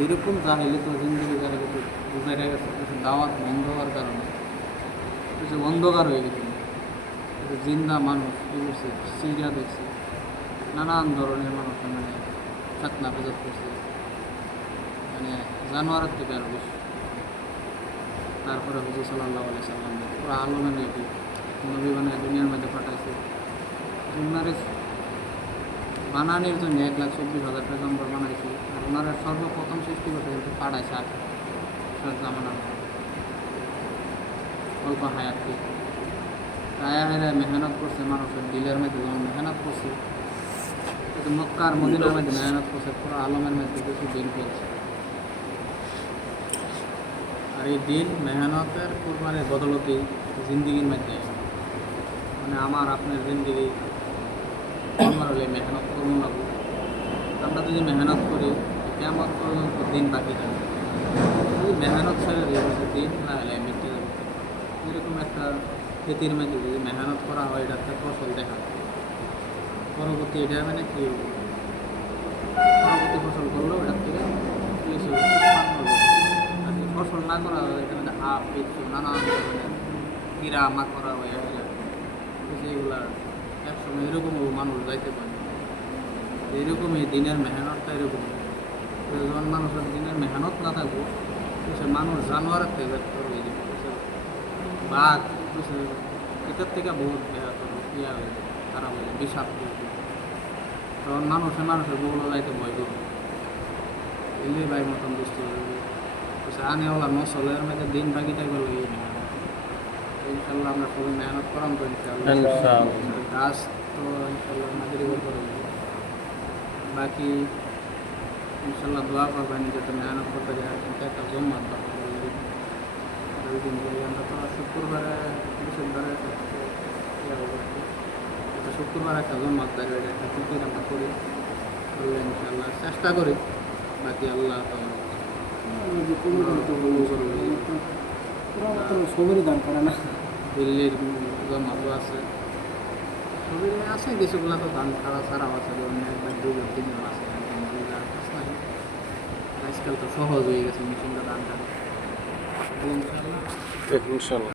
এইরকম জাহেলি তো জিন্দগি জাহেলি তো বুঝাই গেছে কিছু দাওয়াত বন্ধ হওয়ার কারণে কিছু অন্ধকার হয়ে গেছে। কিছু জিন্দা মানুষ কী করছে সিরিয়া দেখছে, নানান ধরনের মানুষ মানে ফেতনা ফেজত করছে, মানে জানোয়ারের থেকে আরও বেশি। তারপরে হুজুর সাল্লাল্লাহু আলাইহি সাল্লাম পুরো আলমের নবী নবী বানায় দুনিয়ার মধ্যে পাঠাইছে। ওনার বানানির জন্য 1,24,000 পেগম্বর বানাইছে। আর ওনারা সর্বপ্রথম সৃষ্টি করতে কিন্তু পাঠাইছে আর জামানার অল্প হায়াতকে আয়া হেরা মেহনত করছে, মানুষের দিলের মধ্যে যেমন মেহনত করছে, কিন্তু মক্কার মদিনার মধ্যে মেহনত করছে, পুরো আলমের মধ্যে কিছু দিন পেয়েছে। আর এই দিন মেহনতের কোরবানির বদলতেই জিন্দিগির মধ্যে মানে আমার আপনার জিন্দিগি আমার হলে মেহনত করবো না। আমরা যদি মেহনত করি কেমন পর্যন্ত দিন বাকি থাকে, যদি মেহনত ছেড়ে দিয়ে দিন না হলে মিটে যাবে। এরকম একটা ক্ষতির মধ্যে যদি মেহনত করা হয়, এটা একটা ফসল দেখা পরবর্তী এটা মানে কি পরবর্তী ফসল করলেও এটার থেকে কিছু আর যদি ফসল না করা হয় এখানে হাফ পিছু নানান ধরনের কীরা মাকড়া হয়ে যায়, এগুলা একসময় এরকমও মানুষ যাইতে পারে। এইরকমই দিনের মেহনতটা এরকম, যখন মানুষের দিনের মেহনত না থাকবো সে মানুষ জানোয়ারের থেকে হয়ে যাবে, বাঘ এটার থেকে বহুত ইয়া হয়ে যায়, খারাপ হয়ে যায়, বিষাক্ত। তখন মানুষের বহুল যাইতে ভয় করবে, এলে ভাই মতন বুঝতে পারবে আনেওয়ালা নসলের মধ্যে দিন বাকি থাকবে লই ইনশাল্লাহ। আমরা সবাই মেহনত করাম তো ইনশাল্লাহ, গাছ তো ইনশাল্লাহ মাঝের করে বাকি ইনশাল্লাহ দোয়া করবেন যাতে মেহনত করতে যায়, কিন্তু একটা জম্মাত আমরা তো শুক্রবারে বৃহস্পতিবারে শুক্রবার একটা জম্মাত দাঁড়িয়ে একটা ফিকির আমরা করি, ইনশাল্লাহ চেষ্টা করি। বাকি আল্লাহ সবারই দান করে না, দিল্লির জমাতও আছে, ছবি আছে কিছুগুলো তো দান খাওয়া ছাড়াও আছে, একবার 2-3 আছে, আজকাল তো সহজ হয়ে গেছে মেশিনটা দান করে ইনশাল্লাহ।